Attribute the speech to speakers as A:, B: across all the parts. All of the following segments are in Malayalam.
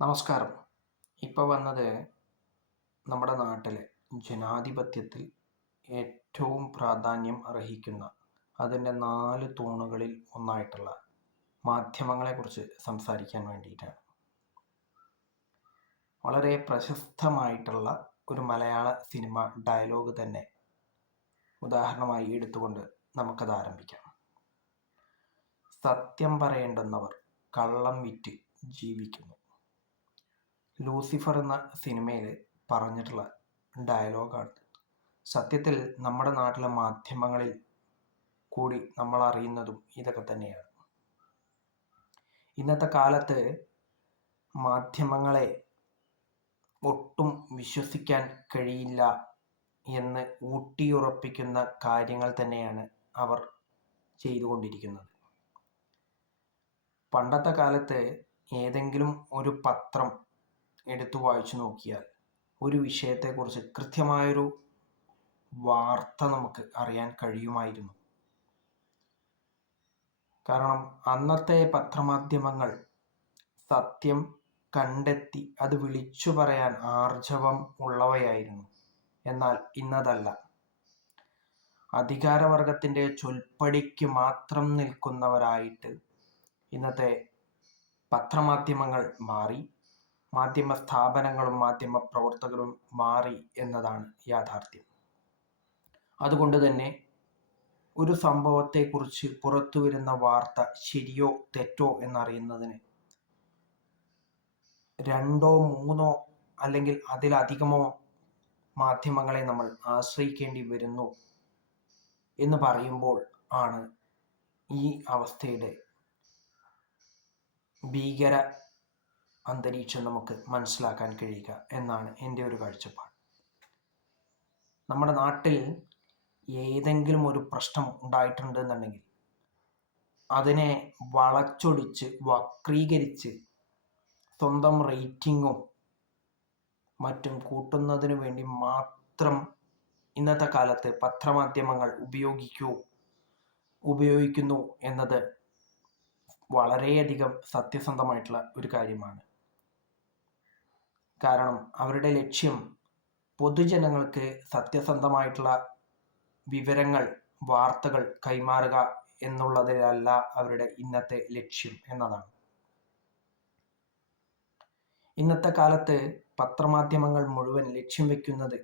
A: നമസ്കാരം. ഇപ്പോൾ വന്നത് നമ്മുടെ നാട്ടിലെ ജനാധിപത്യത്തിൽ ഏറ്റവും പ്രാധാന്യം അർഹിക്കുന്ന അതിന്റെ നാല് തൂണുകളിൽ ഒന്നായിട്ടുള്ള മാധ്യമങ്ങളെക്കുറിച്ച് സംസാരിക്കാൻ വേണ്ടിയിട്ടാണ്. വളരെ പ്രശസ്തമായിട്ടുള്ള ഒരു മലയാള സിനിമ ഡയലോഗ് തന്നെ ഉദാഹരണമായി എടുത്തുകൊണ്ട് നമുക്കത് ആരംഭിക്കാം. സത്യം പറയേണ്ടുന്നവർ കള്ളം വിറ്റ് ജീവിക്കുന്നു. ലൂസിഫർ എന്ന സിനിമയിൽ പറഞ്ഞിട്ടുള്ള ഡയലോഗാണ്. സത്യത്തിൽ നമ്മുടെ നാട്ടിലെ മാധ്യമങ്ങളിൽ കൂടി നമ്മൾ അറിയുന്നതും ഇതൊക്കെ തന്നെയാണ്. ഇന്നത്തെ കാലത്ത് മാധ്യമങ്ങളെ ഒട്ടും വിശ്വസിക്കാൻ കഴിയില്ല എന്ന് ഊട്ടിയുറപ്പിക്കുന്ന കാര്യങ്ങൾ തന്നെയാണ് അവർ ചെയ്തുകൊണ്ടിരിക്കുന്നത്. പണ്ടത്തെ കാലത്ത് ഏതെങ്കിലും ഒരു പത്രം എടുത്തു വായിച്ചു നോക്കിയാൽ ഒരു വിഷയത്തെക്കുറിച്ച് കൃത്യമായൊരു വാർത്ത നമുക്ക് അറിയാൻ കഴിയുമായിരുന്നു. കാരണം അന്നത്തെ പത്രമാധ്യമങ്ങൾ സത്യം കണ്ടെത്തി അത് വിളിച്ചു പറയാൻ ആർജവം ഉള്ളവയായിരുന്നു. എന്നാൽ ഇന്നതല്ല. അധികാരവർഗത്തിന്റെ ചൊൽപ്പടിക്ക് മാത്രം നിൽക്കുന്നവരായിട്ട് ഇന്നത്തെ പത്രമാധ്യമങ്ങൾ മാറി. മാധ്യമ സ്ഥാപനങ്ങളും മാധ്യമ പ്രവർത്തകരും മാറി എന്നതാണ് യാഥാർത്ഥ്യം. അതുകൊണ്ട് തന്നെ ഒരു സംഭവത്തെക്കുറിച്ച് പുറത്തു വരുന്ന വാർത്ത ശരിയോ തെറ്റോ എന്നറിയുന്നതിന് രണ്ടോ മൂന്നോ അല്ലെങ്കിൽ അതിലധികമോ മാധ്യമങ്ങളെ നമ്മൾ ആശ്രയിക്കേണ്ടി വരുന്നു എന്ന് പറയുമ്പോൾ ആണ് ഈ അവസ്ഥയുടെ ഭീകര അന്തരീക്ഷം നമുക്ക് മനസ്സിലാക്കാൻ കഴിയുക എന്നാണ് എന്റെ ഒരു കാഴ്ചപ്പാട്. നമ്മുടെ നാട്ടിൽ ഏതെങ്കിലും ഒരു പ്രശ്നം ഉണ്ടായിട്ടുണ്ട് എന്നുണ്ടെങ്കിൽ അതിനെ വളച്ചൊടിച്ച് വക്രീകരിച്ച് സ്വന്തം റേറ്റിങ്ങും മറ്റും കൂട്ടുന്നതിന് വേണ്ടി മാത്രം ഇന്നത്തെ കാലത്ത് പത്രമാധ്യമങ്ങൾ ഉപയോഗിക്കൂ ഉപയോഗിക്കുന്നു എന്നത് വളരെയധികം സത്യസന്ധമായിട്ടുള്ള ഒരു കാര്യമാണ്. കാരണം അവരുടെ ലക്ഷ്യം പൊതുജനങ്ങൾക്ക് സത്യസന്ധമായിട്ടുള്ള വിവരങ്ങൾ വാർത്തകൾ കൈമാറുക എന്നുള്ളതിലല്ല അവരുടെ ഇന്നത്തെ ലക്ഷ്യം എന്നതാണ്. ഇന്നത്തെ കാലത്ത് പത്രമാധ്യമങ്ങൾ മുഴുവൻ ലക്ഷ്യം വെക്കുന്നത്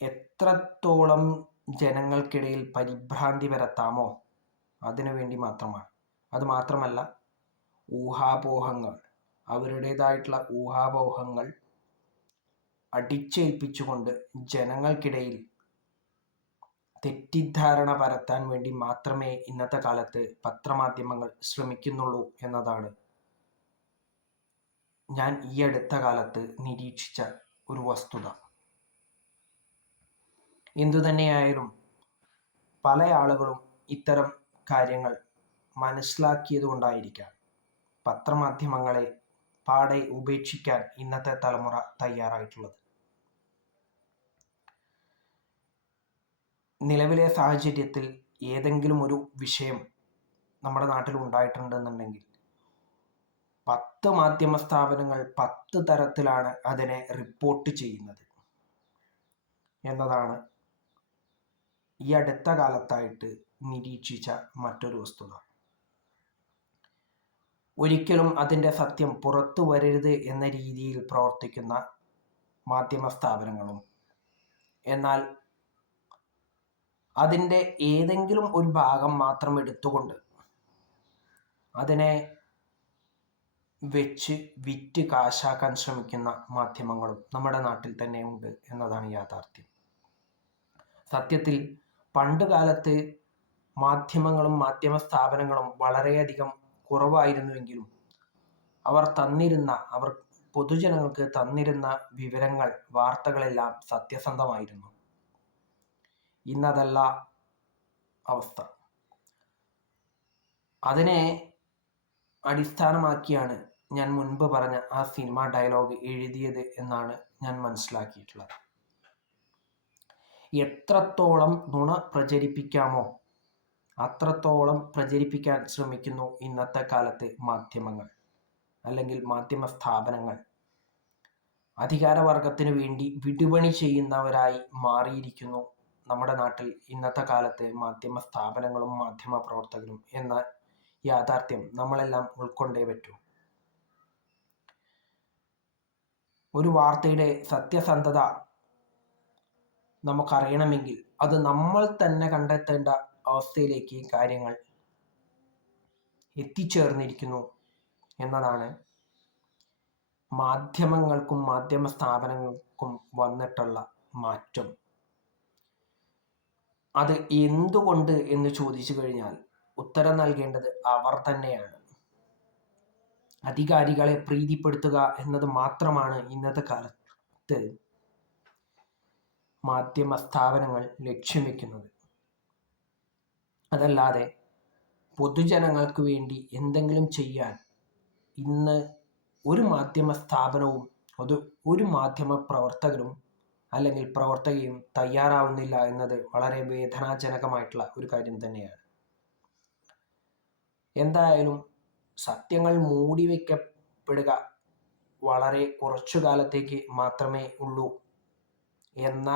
A: എത്രത്തോളം ജനങ്ങൾക്കിടയിൽ പരിഭ്രാന്തി വരത്താമോ അതിനു വേണ്ടി മാത്രമാണ്. അത് മാത്രമല്ല ഊഹാപോഹങ്ങൾ അവരുടേതായിട്ടുള്ള ഊഹാപോഹങ്ങൾ അടിച്ചേൽപ്പിച്ചുകൊണ്ട് ജനങ്ങൾക്കിടയിൽ തെറ്റിദ്ധാരണ പരത്താൻ വേണ്ടി മാത്രമേ ഇന്നത്തെ കാലത്ത് പത്രമാധ്യമങ്ങൾ ശ്രമിക്കുന്നുള്ളൂ എന്നതാണ് ഞാൻ ഈ അടുത്ത കാലത്ത് നിരീക്ഷിച്ച ഒരു വസ്തുത. എന്തുതന്നെയായാലും പല ആളുകളും ഇത്തരം കാര്യങ്ങൾ മനസ്സിലാക്കിയത് കൊണ്ടായിരിക്കാം പത്രമാധ്യമങ്ങളെ പാടെ ഉപേക്ഷിക്കാൻ ഇന്നത്തെ തലമുറ തയ്യാറായിട്ടുള്ളത്. നിലവിലെ സാഹചര്യത്തിൽ ഏതെങ്കിലും ഒരു വിഷയം നമ്മുടെ നാട്ടിൽ ഉണ്ടായിട്ടുണ്ടെന്നുണ്ടെങ്കിൽ പത്ത് മാധ്യമ സ്ഥാപനങ്ങൾ പത്ത് തരത്തിലാണ് അതിനെ റിപ്പോർട്ട് ചെയ്യുന്നത് എന്നതാണ് ഈ അടുത്ത കാലത്തായിട്ട് നിരീക്ഷിച്ച മറ്റൊരു വസ്തുത. ഒരിക്കലും അതിന്റെ സത്യം പുറത്തു വരരുത് എന്ന രീതിയിൽ പ്രവർത്തിക്കുന്ന മാധ്യമ സ്ഥാപനങ്ങളും. എന്നാൽ അതിന്റെ ഏതെങ്കിലും ഒരു ഭാഗം മാത്രം എടുത്തുകൊണ്ട് അതിനെ വെച്ച് വിറ്റ് കാശാക്കാൻ ശ്രമിക്കുന്ന മാധ്യമങ്ങളും നമ്മുടെ നാട്ടിൽ തന്നെ ഉണ്ട് എന്നതാണ് യാഥാർത്ഥ്യം. സത്യത്തിൽ പണ്ട് കാലത്ത് മാധ്യമങ്ങളും മാധ്യമ സ്ഥാപനങ്ങളും വളരെയധികം കുറവായിരുന്നുവെങ്കിലും അവർ തന്നിരുന്ന അവർ പൊതുജനങ്ങൾക്ക് തന്നിരുന്ന വിവരങ്ങൾ വാർത്തകളെല്ലാം സത്യസന്ധമായിരുന്നു. ഇന്നതല്ല അവസ്ഥ. അതിനെ അടിസ്ഥാനമാക്കിയാണ് ഞാൻ മുൻപ് പറഞ്ഞ ആ സിനിമ ഡയലോഗ് എഴുതിയത് എന്നാണ് ഞാൻ മനസ്സിലാക്കിയിട്ടുള്ളത്. എത്രത്തോളം നുണ പ്രചരിപ്പിക്കാമോ അത്രത്തോളം പ്രചരിപ്പിക്കാൻ ശ്രമിക്കുന്നു ഇന്നത്തെ കാലത്തെ മാധ്യമങ്ങൾ അല്ലെങ്കിൽ മാധ്യമ സ്ഥാപനങ്ങൾ. അധികാരവർഗത്തിനു വേണ്ടി വിടുപണി ചെയ്യുന്നവരായി മാറിയിരിക്കുന്നു നമ്മുടെ നാട്ടിൽ ഇന്നത്തെ കാലത്തെ മാധ്യമ സ്ഥാപനങ്ങളും മാധ്യമ പ്രവർത്തകരും എന്ന യാഥാർത്ഥ്യം നമ്മളെല്ലാം ഉൾക്കൊണ്ടേ പറ്റൂ. ഒരു വാർത്തയുടെ സത്യസന്ധത നമുക്കറിയണമെങ്കിൽ അത് നമ്മൾ തന്നെ കണ്ടെത്തേണ്ട അവസ്ഥയിലേക്ക് കാര്യങ്ങൾ എത്തിച്ചേർന്നിരിക്കുന്നു എന്നതാണ്. മാധ്യമങ്ങൾക്കും മാധ്യമ സ്ഥാപനങ്ങൾക്കും വന്നിട്ടുള്ള മാറ്റം. അത് എന്തുകൊണ്ട് എന്ന് ചോദിച്ചു കഴിഞ്ഞാൽ ഉത്തരം നൽകേണ്ടത് അവർ തന്നെയാണ്. അധികാരികളെ പ്രീതിപ്പെടുത്തുക എന്നത് മാത്രമാണ് ഇന്നത്തെ കാലത്ത് മാധ്യമ സ്ഥാപനങ്ങൾ ലക്ഷ്യം വെക്കുന്നത്. അതല്ലാതെ പൊതുജനങ്ങൾക്ക് വേണ്ടി എന്തെങ്കിലും ചെയ്യാൻ ഇന്ന് ഒരു മാധ്യമ സ്ഥാപനവും അത് ഒരു മാധ്യമ പ്രവർത്തകരും അല്ലെങ്കിൽ പ്രവർത്തകയും തയ്യാറാവുന്നില്ല എന്നത് വളരെ വേദനാജനകമായിട്ടുള്ള ഒരു കാര്യം തന്നെയാണ്. എന്തായാലും സത്യങ്ങൾ മൂടി മൂടിവെക്കപ്പെടുക വളരെ കുറച്ചു കാലത്തേക്ക് മാത്രമേ ഉള്ളൂ എന്ന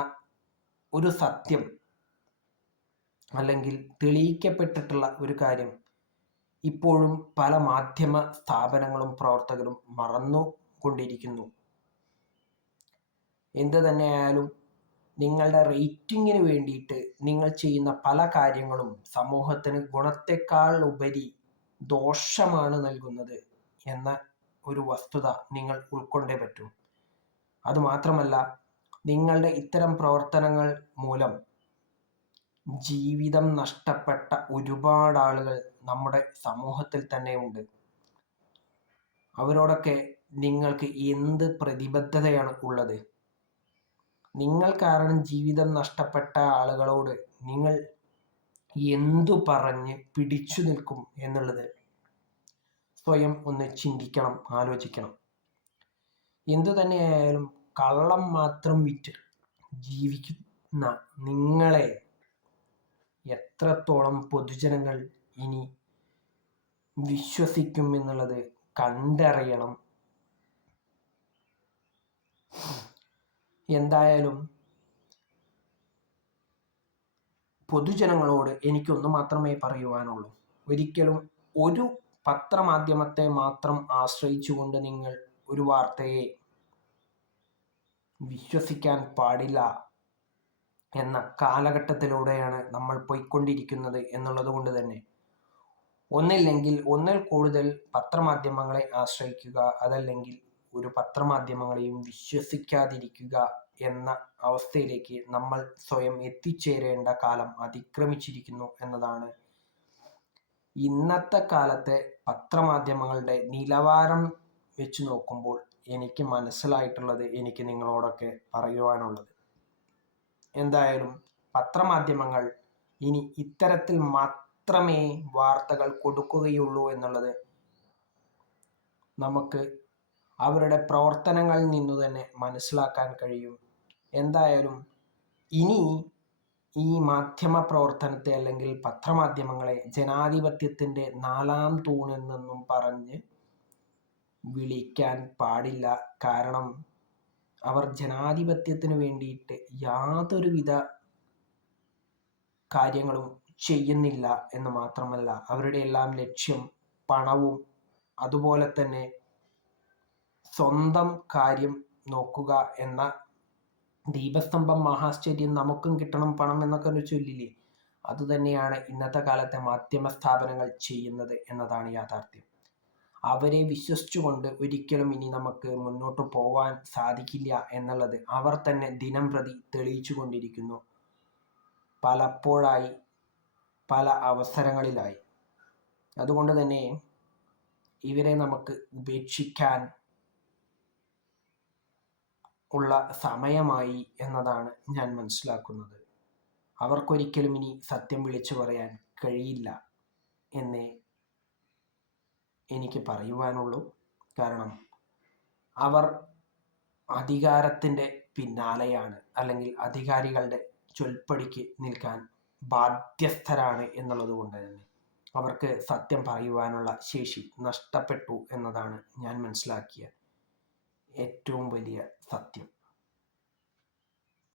A: ഒരു സത്യം അല്ലെങ്കിൽ തെളിയിക്കപ്പെട്ടിട്ടുള്ള ഒരു കാര്യം ഇപ്പോഴും പല മാധ്യമ സ്ഥാപനങ്ങളും പ്രവർത്തകരും മറന്നുകൊണ്ടിരിക്കുന്നു. എന്ത് തന്നെയായാലും നിങ്ങളുടെ റേറ്റിങ്ങിന് വേണ്ടിയിട്ട് നിങ്ങൾ ചെയ്യുന്ന പല കാര്യങ്ങളും സമൂഹത്തിന് ഗുണത്തെക്കാൾ ഉപരി ദോഷമാണ് നൽകുന്നത് എന്ന ഒരു വസ്തുത നിങ്ങൾ ഉൾക്കൊണ്ടേ പറ്റൂ. അതുമാത്രമല്ല നിങ്ങളുടെ ഇത്തരം പ്രവർത്തനങ്ങൾ മൂലം ജീവിതം നഷ്ടപ്പെട്ട ഒരുപാട് ആളുകൾ നമ്മുടെ സമൂഹത്തിൽ തന്നെ ഉണ്ട് അവരോടൊക്കെ നിങ്ങൾക്ക് എന്ത് പ്രതിബദ്ധതയാണ് ഉള്ളത്? നിങ്ങൾ കാരണം ജീവിതം നഷ്ടപ്പെട്ട ആളുകളോട് നിങ്ങൾ എന്തു പറഞ്ഞ് പിടിച്ചു നിൽക്കും എന്നുള്ളത് സ്വയം ഒന്ന് ചിന്തിക്കണം ആലോചിക്കണം. എന്തു തന്നെയായാലും കള്ളം മാത്രം വിറ്റ് ജീവിക്കുന്ന നിങ്ങളെ എത്രത്തോളം പൊതുജനങ്ങൾ ഇനി വിശ്വസിക്കും എന്നുള്ളത് കണ്ടറിയണം. എന്തായാലും പൊതുജനങ്ങളോട് എനിക്കൊന്നു മാത്രമേ പറയുവാനുള്ളൂ. ഒരിക്കലും ഒരു പത്രമാധ്യമത്തെ മാത്രം ആശ്രയിച്ചുകൊണ്ട് നിങ്ങൾ ഒരു വാർത്തയെ വിശ്വസിക്കാൻ പാടില്ല. എന്ന കാലഘട്ടത്തിലൂടെയാണ് നമ്മൾ പോയിക്കൊണ്ടിരിക്കുന്നത് എന്നുള്ളത് കൊണ്ട് തന്നെ. ഒന്നില്ലെങ്കിൽ ഒന്നിൽ കൂടുതൽ പത്രമാധ്യമങ്ങളെ ആശ്രയിക്കുക അതല്ലെങ്കിൽ ഒരു പത്രമാധ്യമങ്ങളെയും വിശ്വസിക്കാതിരിക്കുക എന്ന അവസ്ഥയിലേക്ക് നമ്മൾ സ്വയം എത്തിച്ചേരേണ്ട കാലം അതിക്രമിച്ചിരിക്കുന്നു എന്നതാണ്. ഇന്നത്തെ കാലത്തെ പത്രമാധ്യമങ്ങളുടെ നിലവാരം വെച്ച് നോക്കുമ്പോൾ എനിക്ക് മനസ്സിലായിട്ടുള്ളത് എനിക്ക് നിങ്ങളോടൊക്കെ പറയുവാനുള്ളത്. എന്തായാലും പത്രമാധ്യമങ്ങൾ ഇനി ഇത്തരത്തിൽ മാത്രമേ വാർത്തകൾ കൊടുക്കുകയുള്ളൂ എന്നുള്ളത് നമുക്ക് അവരുടെ പ്രവർത്തനങ്ങളിൽ നിന്നു തന്നെ മനസ്സിലാക്കാൻ കഴിയും. എന്തായാലും ഇനി ഈ മാധ്യമ പ്രവർത്തനത്തെ അല്ലെങ്കിൽ പത്രമാധ്യമങ്ങളെ ജനാധിപത്യത്തിന്റെ നാലാം തൂണെന്നൊന്നും പറഞ്ഞ് വിളിക്കാൻ പാടില്ല. കാരണം അവർ ജനാധിപത്യത്തിന് വേണ്ടിയിട്ട് യാതൊരുവിധ കാര്യങ്ങളും ചെയ്യുന്നില്ല എന്ന് മാത്രമല്ല അവരുടെ എല്ലാം ലക്ഷ്യം പണവും അതുപോലെ തന്നെ സ്വന്തം കാര്യം നോക്കുക എന്ന ദീപസ്തംഭം മഹാശ്ചര്യം നമുക്കും കിട്ടണം പണം എന്നൊക്കെ ഒരു ചൊല്ലില്ലേ? അതുതന്നെയാണ് ഇന്നത്തെ കാലത്തെ മാധ്യമ സ്ഥാപനങ്ങൾ ചെയ്യുന്നത് എന്നതാണ് യാഥാർത്ഥ്യം. അവരെ വിശ്വസിച്ചുകൊണ്ട് ഒരിക്കലും ഇനി നമുക്ക് മുന്നോട്ട് പോവാൻ സാധിക്കില്ല എന്നുള്ളത് അവർ തന്നെ ദിനം പ്രതി തെളിയിച്ചു കൊണ്ടിരിക്കുന്നു പലപ്പോഴായി പല അവസരങ്ങളിലായി. അതുകൊണ്ട് തന്നെ ഇവരെ നമുക്ക് ഉപേക്ഷിക്കാൻ ഉള്ള സമയമായി എന്നതാണ് ഞാൻ മനസ്സിലാക്കുന്നത്. അവർക്കൊരിക്കലും ഇനി സത്യം വിളിച്ചു പറയാൻ കഴിയില്ല എന്നേ എനിക്ക് പറയുവാനുള്ളൂ. കാരണം അവർ അധികാരത്തിന്റെ പിന്നാലെയാണ്. അല്ലെങ്കിൽ അധികാരികളുടെ ചൊൽപ്പടിക്ക് നിൽക്കാൻ ബാധ്യസ്ഥരാണ് എന്നുള്ളത് കൊണ്ട് തന്നെ. അവർക്ക് സത്യം പറയുവാനുള്ള ശേഷി നഷ്ടപ്പെട്ടു എന്നതാണ് ഞാൻ മനസ്സിലാക്കിയ ഏറ്റവും വലിയ സത്യം.